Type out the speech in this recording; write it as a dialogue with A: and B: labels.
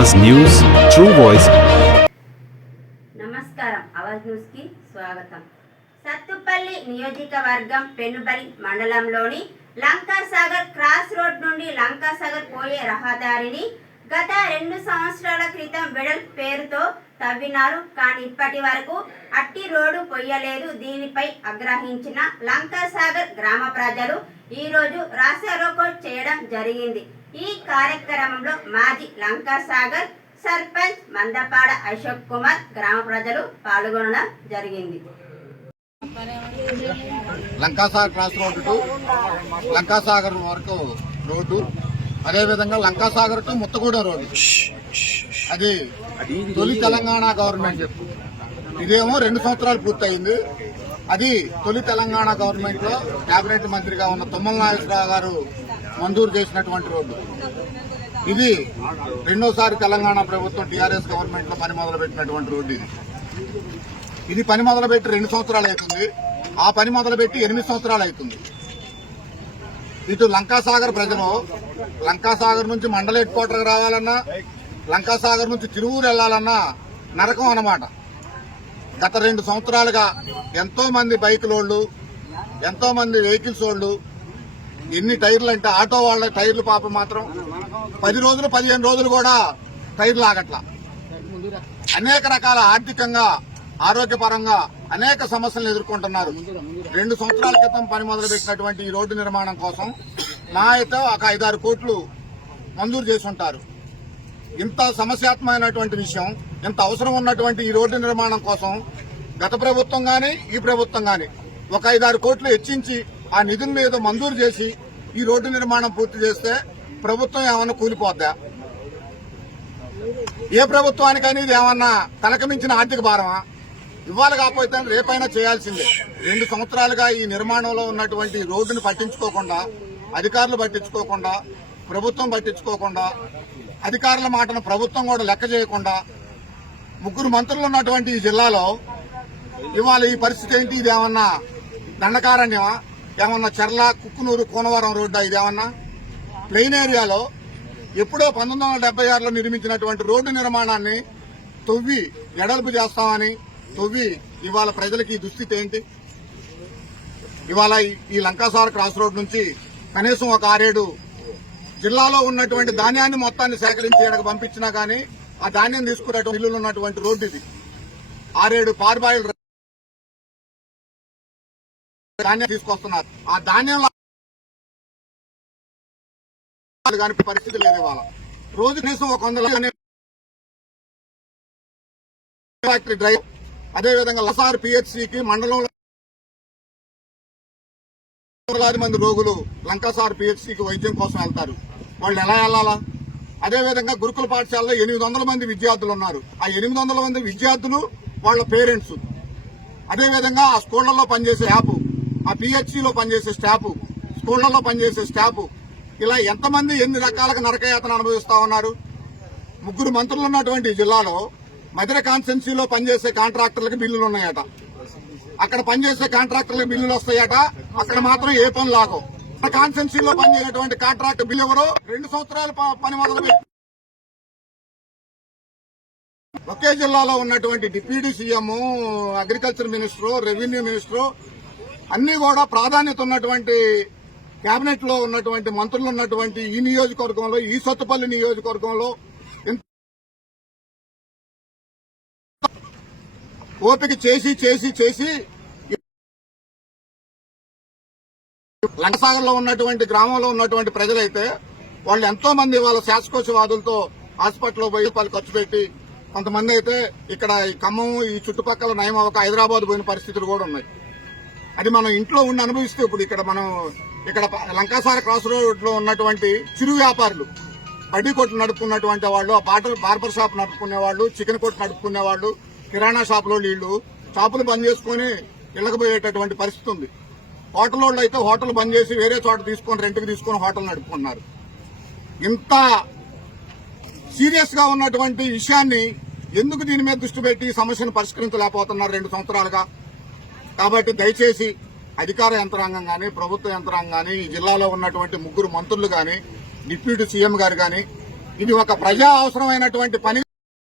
A: Awaz news true voice.
B: నమస్కారం అవాజ్ న్యూస్కి స్వాగతం. సత్తుపల్లి నియోజకవర్గం పెనుబలి మండలంలోని లంకాసాగర్ క్రాస్ రోడ్ నుండి లంకాసాగర్ పోయే రహదారిని గత రెండు సంవత్సరాల క్రితం వెడల్ పేరుతో తవ్వినారు కానీ ఇప్పటి వరకు అట్టి రోడ్డు పొయ్యలేదు. దీనిపై ఆగ్రహించిన లంకాసాగర్ గ్రామ ప్రజలు ఈ రోజు రాసారోకో చేయడం జరిగింది. ఈ కార్యక్రమంలో మాజీ లంకాసాగర్ సర్పంచ్ మందపాడ అశోక్ కుమార్ గ్రామ ప్రజలు పాల్గొనడం జరిగింది.
C: Lankasagar cross road to Lankasagar వరకు రోడ్డు. అదేవిధంగా లంకాసాగర్ టు ముత్తగూడెం రోడ్డు. అది తొలి తెలంగాణ గవర్నమెంట్ ఇదేమో రెండు సంవత్సరాలు పూర్తయింది. అది తొలి తెలంగాణ గవర్నమెంట్లో కేబినెట్ మంత్రిగా ఉన్న తుమ్మల నాగేశ్వరరావు గారు మంజూరు చేసినటువంటి రోడ్డు ఇది రెండోసారి తెలంగాణ ప్రభుత్వం టీఆర్ఎస్ గవర్నమెంట్లో పని మొదలుపెట్టినటువంటి రోడ్డు ఇది. ఇది పని మొదలుపెట్టి రెండు సంవత్సరాలు అవుతుంది. ఆ పని మొదలుపెట్టి ఎనిమిది సంవత్సరాలు అవుతుంది. ఇటు లంకాసాగర్ ప్రజలు లంకాసాగర్ నుంచి మండల హెడ్ క్వార్టర్కి రావాలన్నా లంకాసాగర్ నుంచి తిరువూరు వెళ్ళాలన్నా నరకం అన్నమాట. గత రెండు సంవత్సరాలుగా ఎంతో మంది బైకులోళ్ళు ఎంతో మంది వెహికల్స్ వాళ్ళు ఎన్ని టైర్లు అంటే ఆటో వాళ్ళ టైర్లు పాప మాత్రం పది రోజులు పదిహేను రోజులు కూడా టైర్లు ఆగట్లా. అనేక రకాల ఆర్థికంగా ఆరోగ్యపరంగా అనేక సమస్యలను ఎదుర్కొంటున్నారు. రెండు సంవత్సరాల క్రితం పని మొదలుపెట్టినటువంటి ఈ రోడ్డు నిర్మాణం కోసం మా అయితే ఒక ఐదారు కోట్లు మంజూరు చేసి ఉంటారు. ఇంత సమస్యాత్మకమైనటువంటి విషయం ఇంత అవసరం ఉన్నటువంటి ఈ రోడ్డు నిర్మాణం కోసం గత ప్రభుత్వం కానీ ఈ ప్రభుత్వం కానీ ఒక ఐదారు కోట్లు హెచ్చించి ఆ నిధులను ఏదో మంజూరు చేసి ఈ రోడ్డు నిర్మాణం పూర్తి చేస్తే ప్రభుత్వం ఏమన్నా కూలిపోద్దా? ఏ ప్రభుత్వానికైనా ఇది ఏమన్నా తలకమించిన ఆర్థిక భారమా? ఇవాళ కాకపోతే రేపైనా చేయాల్సిందే. రెండు సంవత్సరాలుగా ఈ నిర్మాణంలో ఉన్నటువంటి రోడ్డును పట్టించుకోకుండా అధికారులు పట్టించుకోకుండా ప్రభుత్వం పట్టించుకోకుండా అధికారుల మాటను ప్రభుత్వం కూడా లెక్క చేయకుండా ముగ్గురు మంత్రులు ఉన్నటువంటి ఈ జిల్లాలో ఇవాళ ఈ పరిస్థితి ఏంటి? ఇది ఏమన్నా దండకారణ్యమా? ఏమన్నా చర్ల కుక్కునూరు కోనవరం రోడ్డా ఇదేమన్నా ప్లెయిన్ ఏరియాలో ఎప్పుడో పంతొమ్మిది వందల డెబ్బై ఆరులో నిర్మించినటువంటి రోడ్డు నిర్మాణాన్ని తొవ్వి ఎడల్పు చేస్తామని తొవ్వి ఇవాళ ప్రజలకి దుస్థితి ఏంటి? ఇవాళ ఈ- లంకాసార లంకాసార్ క్రాస్ రోడ్ నుంచి కనీసం ఒక ఆరేడు జిల్లాలో ఉన్నటువంటి ధాన్యాన్ని మొత్తాన్ని సేకరించి ఇక్కడికి పంపించినా కానీ ఆ ధాన్యం తీసుకునేటువంటి ఇల్లులు ఉన్నటువంటి రోడ్డు ఇది. ఆరేడు పార్బాయిల్ ధాన్యం తీసుకొస్తున్నారు. ఆ ధాన్యంలో కానీ పరిస్థితి లేదు ఇవాళ. రోజు కనీసం ఒక వందల ఫ్యాక్టరీ డ్రైవ్ అదేవిధంగా లసార్ పిహెచ్సికి మండలంలో వందలాది మంది రోగులు లంకాసార్ పిహెచ్సికి వైద్యం కోసం వెళ్తారు. వాళ్ళు ఎలా వెళ్ళాలా? అదేవిధంగా గురుకుల పాఠశాలలో ఎనిమిది వందల మంది విద్యార్థులు ఉన్నారు. ఆ ఎనిమిది వందల మంది విద్యార్థులు వాళ్ళ పేరెంట్స్. అదేవిధంగా ఆ స్కూళ్ళలో పనిచేసే యాప్ ఆ పిహెచ్సిలో పనిచేసే స్టాఫ్ స్కూళ్ళలో పనిచేసే స్టాఫ్ ఇలా ఎంతమంది ఎన్ని రకాలుగా నరకయాతన అనుభవిస్తా ఉన్నారు? ముగ్గురు మంత్రులు ఉన్నటువంటి జిల్లాలో మధుర కాన్స్టెన్సీలో పనిచేసే కాంట్రాక్టర్లకు బిల్లులు ఉన్నాయట. అక్కడ పనిచేసే కాంట్రాక్టర్లకు బిల్లులు వస్తాయట. అక్కడ మాత్రం ఏ పని లాగో. కాన్స్టెన్సీలో పనిచేసేటువంటి కాంట్రాక్ట్ బిల్లు ఎవరు రెండు సంవత్సరాలు ప- పని మొదలు ఒకే జిల్లాలో ఉన్నటువంటి deputy CM agriculture minister revenue minister అన్ని కూడా ప్రాధాన్యత ఉన్నటువంటి కేబినెట్లో ఉన్నటువంటి మంత్రులు ఉన్నటువంటి ఈ నియోజకవర్గంలో ఈ సత్తుపల్లి నియోజకవర్గంలో ఓపిక చేసి చేసి చేసి లంకసాగర్లో ఉన్నటువంటి గ్రామంలో ఉన్నటువంటి ప్రజలైతే వాళ్ళు ఎంతో మంది వాళ్ళ శాసకోశవాదులతో హాస్పిటల్లో పోయి రూపాయలు ఖర్చు పెట్టి కొంతమంది అయితే ఇక్కడ ఈ ఖమ్మం ఈ చుట్టుపక్కల నయం ఒక హైదరాబాద్ పోయిన పరిస్థితులు కూడా ఉన్నాయి. అది మనం ఇంట్లో ఉండి అనుభవిస్తూ ఇప్పుడు ఇక్కడ మనం ఇక్కడ లంకాసార క్రాస్ రోడ్లో ఉన్నటువంటి చిరు వ్యాపారులు బడ్డీ కొట్టు నడుపుకున్నటువంటి వాళ్ళు ఆ పాటలు బార్బర్ షాప్ నడుపుకునే వాళ్ళు చికెన్ కొట్టు నడుపుకునే వాళ్ళు కిరాణా షాపులో వీళ్ళు షాపులు బంద్ చేసుకుని ఇళ్ళకపోయేటటువంటి పరిస్థితి ఉంది. హోటల్ వాళ్ళు అయితే హోటల్ బంద్ చేసి వేరే చోట తీసుకొని రెంట్కి తీసుకొని హోటల్ నడుపుకున్నారు. ఇంత సీరియస్గా ఉన్నటువంటి విషయాన్ని ఎందుకు దీని మీద దృష్టి పెట్టి సమస్యను పరిష్కరించలేకపోతున్నారు రెండు సంవత్సరాలుగా? కాబట్టి దయచేసి అధికార యంత్రాంగం కానీ ప్రభుత్వ యంత్రాంగం కానీ ఈ జిల్లాలో ఉన్నటువంటి ముగ్గురు మంత్రులు కానీ డిప్యూటీ సీఎం గారు కానీ ఇది ఒక ప్రజా అవసరమైనటువంటి పని